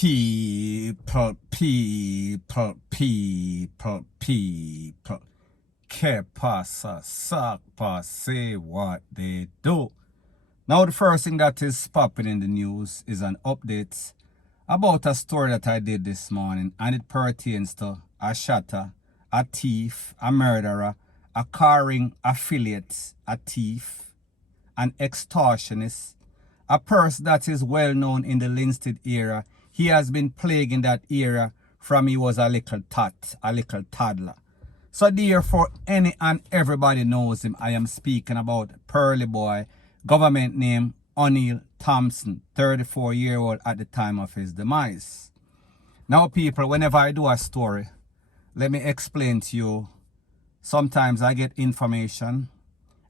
People. Que pasa, suck, say what they do. Now the first thing that is popping in the news is an update about a story that I did this morning, and it pertains to a shatter, a thief, a murderer, a carring affiliate, a thief, an extortionist, a person that is well known in the Linstead area. He has been plaguing that area from he was a little toddler. So therefore, any and everybody knows him. I am speaking about Pearly Boy, government name O'Neill Thompson, 34-year-old at the time of his demise. Now people, whenever I do a story, let me explain to you. Sometimes I get information,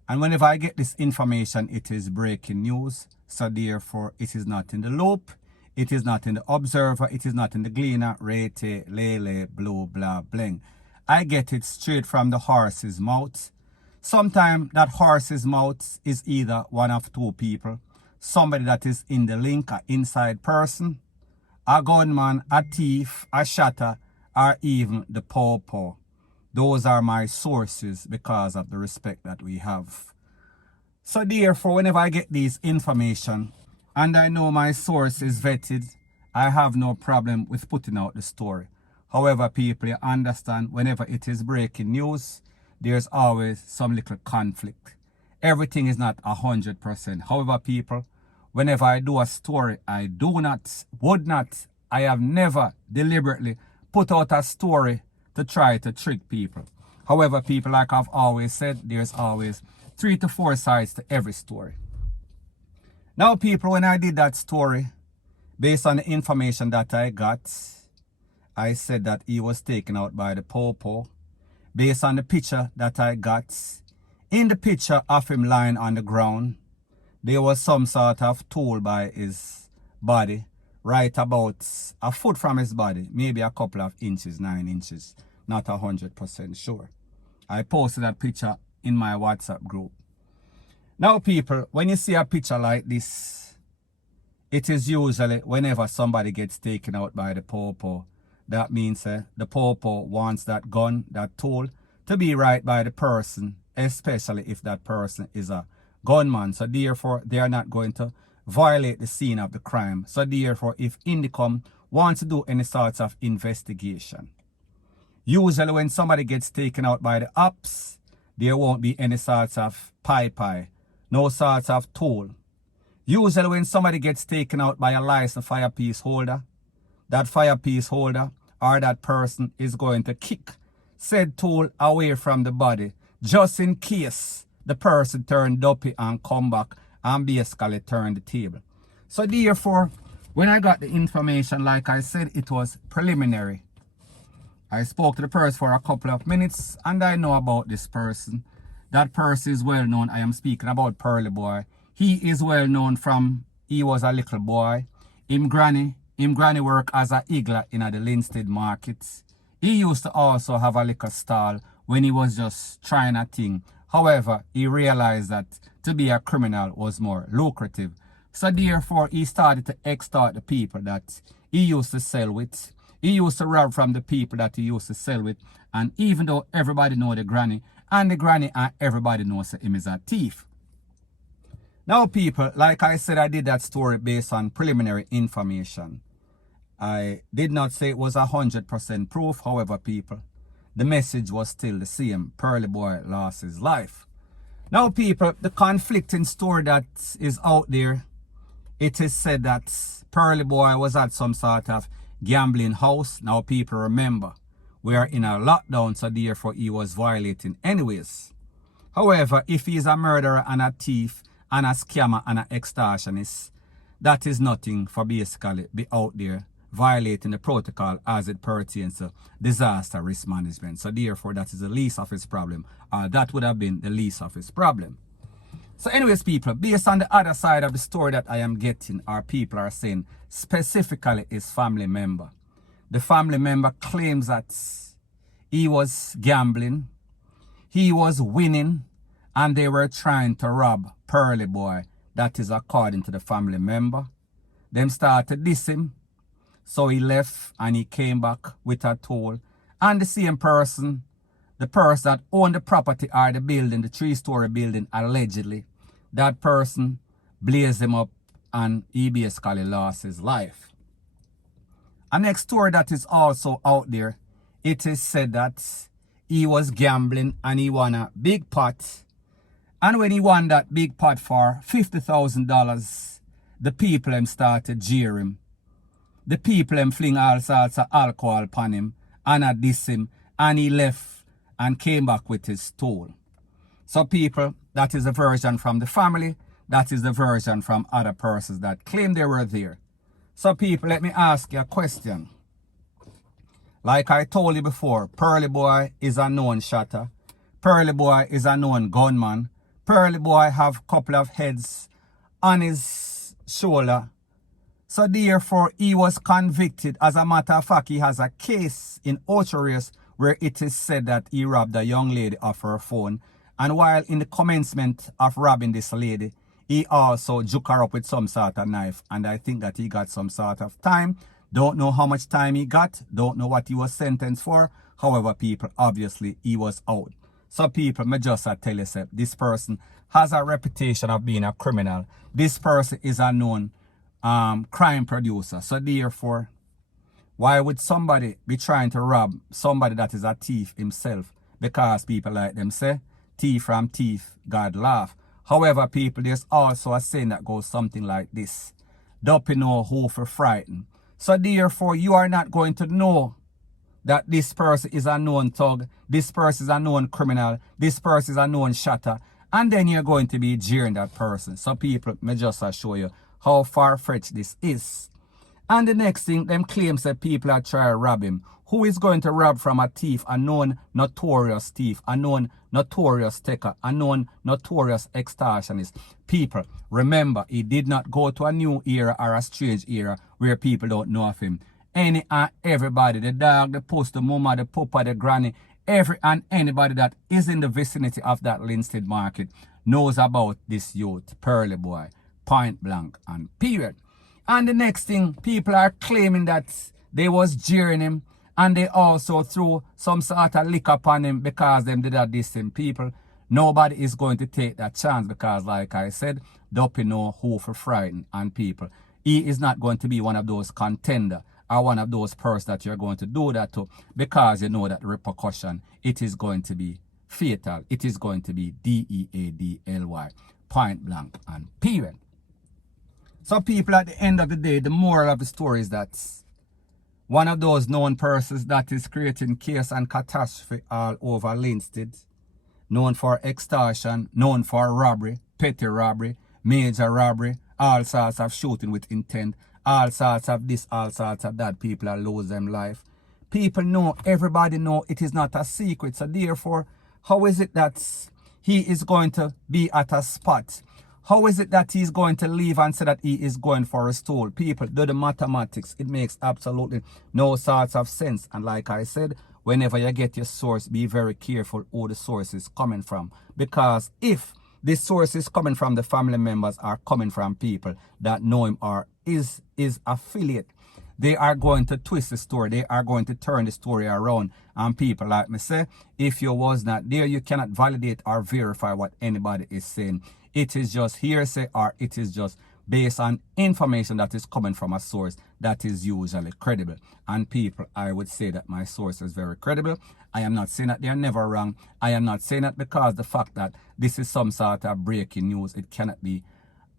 and whenever I get this information, it is breaking news. So therefore, it is not in the Loop, it is not in the Observer, it is not in the Gleaner, Rete, Lele, Blue, Blah, Bling. I get it straight from the horse's mouth. Sometimes that horse's mouth is either one of two people. Somebody that is in the link, an inside person, a gunman, a thief, a shatter, or even the P0L. Those are my sources because of the respect that we have. So therefore, whenever I get these information and I know my source is vetted, I have no problem with putting out the story. However, people, you understand, whenever it is breaking news, there's always some little conflict. Everything is not 100%. However, people, whenever I do a story, I have never deliberately put out a story to try to trick people. However, people, like I've always said, there's always 3 to 4 sides to every story. Now, people, when I did that story, based on the information that I got, I said that he was taken out by the P0L. Based on the picture that I got, in the picture of him lying on the ground, there was some sort of tool by his body, right about a foot from his body, maybe a couple of inches, 9 inches, not 100% sure. I posted that picture in my WhatsApp group. Now people, when you see a picture like this, it is usually whenever somebody gets taken out by the P0L. That means the P0L wants that gun, that tool, to be right by the person, especially if that person is a gunman. So therefore, they are not going to violate the scene of the crime. So therefore, if Indicom wants to do any sorts of investigation, usually when somebody gets taken out by the ops, there won't be any sorts of pie, no sorts of tool. Usually when somebody gets taken out by a licensed firepiece holder, that firepiece holder or that person is going to kick said tool away from the body, just in case the person turned dopey and come back and basically turn the table. So therefore, when I got the information, like I said, it was preliminary. I spoke to the person for a couple of minutes and I know about this person. That person is well known. I am speaking about Pearly Boy. He is well known from he was a little boy. Him granny work as a higgler in the Linstead markets. He used to also have a liquor stall when he was just trying a thing. However, he realized that to be a criminal was more lucrative. So therefore, he started to extort the people that he used to sell with. He used to rob from the people that he used to sell with. And even though everybody know the granny, and everybody knows that him is a thief. Now people, like I said, I did that story based on preliminary information. I did not say it was 100% proof. However, people, the message was still the same. Pearly Boy lost his life. Now people, the conflicting story that is out there, it is said that Pearly Boy was at some sort of gambling house. Now people, remember, we are in a lockdown, so therefore he was violating anyways. However, if he is a murderer and a thief and a scammer and an extortionist, that is nothing for basically be out there violating the protocol as it pertains to disaster risk management. So therefore, that is the least of his problem. That would have been the least of his problem. So anyways, people, based on the other side of the story that I am getting, our people are saying specifically his family member. The family member claims that he was gambling, he was winning, and they were trying to rob Pearly Boy. That is according to the family member. Them started diss him. So he left and he came back with a toll. And the same person, the person that owned the property or the building, the 3-story building, allegedly, that person blazed him up and he basically lost his life. A next story that is also out there, it is said that he was gambling and he won a big pot. And when he won that big pot for $50,000, the people started jeering him. The people fling all sorts of alcohol upon him and diss him, and he left and came back with his toll. So people, that is a version from the family, that is the version from other persons that claim they were there. So people, let me ask you a question. Like I told you before, Pearly Boy is a known shotter. Pearly Boy is a known gunman. Pearly Boy have a couple of heads on his shoulder. So therefore, he was convicted. As a matter of fact, he has a case in H00T where it is said that he robbed a young lady of her phone. And while in the commencement of robbing this lady, he also juke her up with some sort of knife. And I think that he got some sort of time. Don't know how much time he got. Don't know what he was sentenced for. However, people, obviously, he was out. So people, me just tell you, this person has a reputation of being a criminal. This person is a known crime producer. So therefore, why would somebody be trying to rob somebody that is a thief himself? Because people like them say, thief from thief, God laugh. However, people, there's also a saying that goes something like this. Don't know who for frightened. So therefore, you are not going to know that this person is a known thug, this person is a known criminal, this person is a known shotter, and then you're going to be jeering that person. So people, me just show you how far-fetched this is. And the next thing, them claims that people are trying to rob him. Who is going to rob from a thief, a known notorious thief, a known notorious taker, a known notorious extortionist? People, remember, he did not go to a new era or a strange era where people don't know of him. Any and everybody, the dog, the post, the mama, the papa, the granny, every and anybody that is in the vicinity of that Linstead market knows about this youth, Pearly Boy, point blank and period. And the next thing, people are claiming that they was jeering him and they also threw some sort of lick upon him because them did that this thing. People, nobody is going to take that chance because like I said, Duppy know who for frightened and people. He is not going to be one of those contender or one of those persons that you're going to do that to because you know that the repercussion, it is going to be fatal. It is going to be DEADLY, point blank and period. So people, at the end of the day, the moral of the story is that one of those known persons that is creating chaos and catastrophe all over Linstead, known for extortion, known for robbery, petty robbery, major robbery, all sorts of shooting with intent, all sorts of this, all sorts of that, people are lose them life. People know, everybody know it is not a secret. So therefore, how is it that he is going to be at a spot? How is it that he's going to leave and say that he is going for a stool? People, do the mathematics. It makes absolutely no sorts of sense. And like I said, whenever you get your source, be very careful who the source is coming from. Because if this source is coming from the family members or coming from people that know him or is affiliate, they are going to twist the story. They are going to turn the story around. And people, like me say, if you was not there, you cannot validate or verify what anybody is saying. It is just hearsay or it is just based on information that is coming from a source that is usually credible. And people, I would say that my source is very credible. I am not saying that they are never wrong. I am not saying that because the fact that this is some sort of breaking news, it cannot be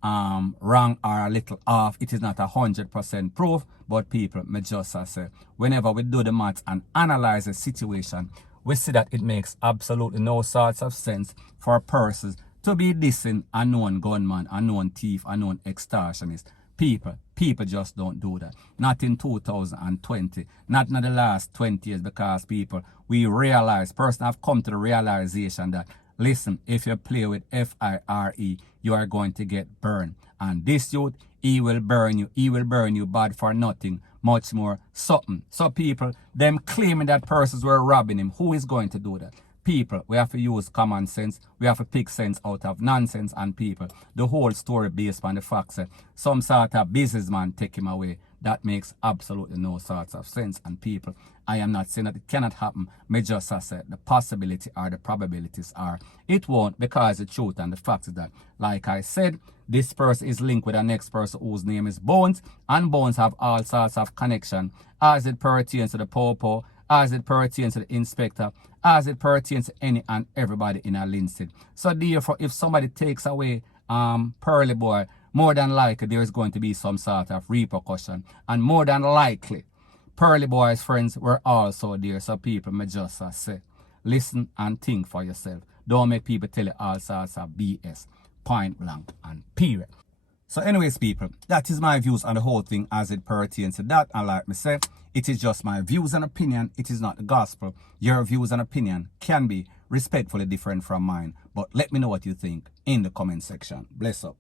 wrong or a little off. It is not 100% proof, but people, me just say, whenever we do the maths and analyze the situation, we see that it makes absolutely no sorts of sense for persons to be dissing a known gunman, a known thief, a known extortionist. People just don't do that. Not in 2020, not in the last 20 years, because people, we realize, persons have come to the realization that, listen, if you play with FIRE, you are going to get burned. And this youth, he will burn you bad for nothing, much more something. So people, them claiming that persons were robbing him, who is going to do that? People, we have to use common sense. We have to pick sense out of nonsense. And people, the whole story based on the fact that some sort of businessman take him away. That makes absolutely no sorts of sense. And people, I am not saying that it cannot happen. Me just as said the possibility or the probabilities are it won't, because the truth and the fact is that, like I said, this person is linked with the next person whose name is Bones, and Bones have all sorts of connection as it pertains to the Popo, as it pertains to the inspector, as it pertains to any and everybody in a Linstead. So therefore, if somebody takes away Pearly Boy, more than likely there is going to be some sort of repercussion, and more than likely Pearly Boy's friends were also there. So people may just say, listen and think for yourself. Don't make people tell you all sorts of BS, point blank and period. So anyways, people, that is my views on the whole thing as it pertains to that. And like me say, it is just my views and opinion. It is not the gospel. Your views and opinion can be respectfully different from mine. But let me know what you think in the comment section. Bless up.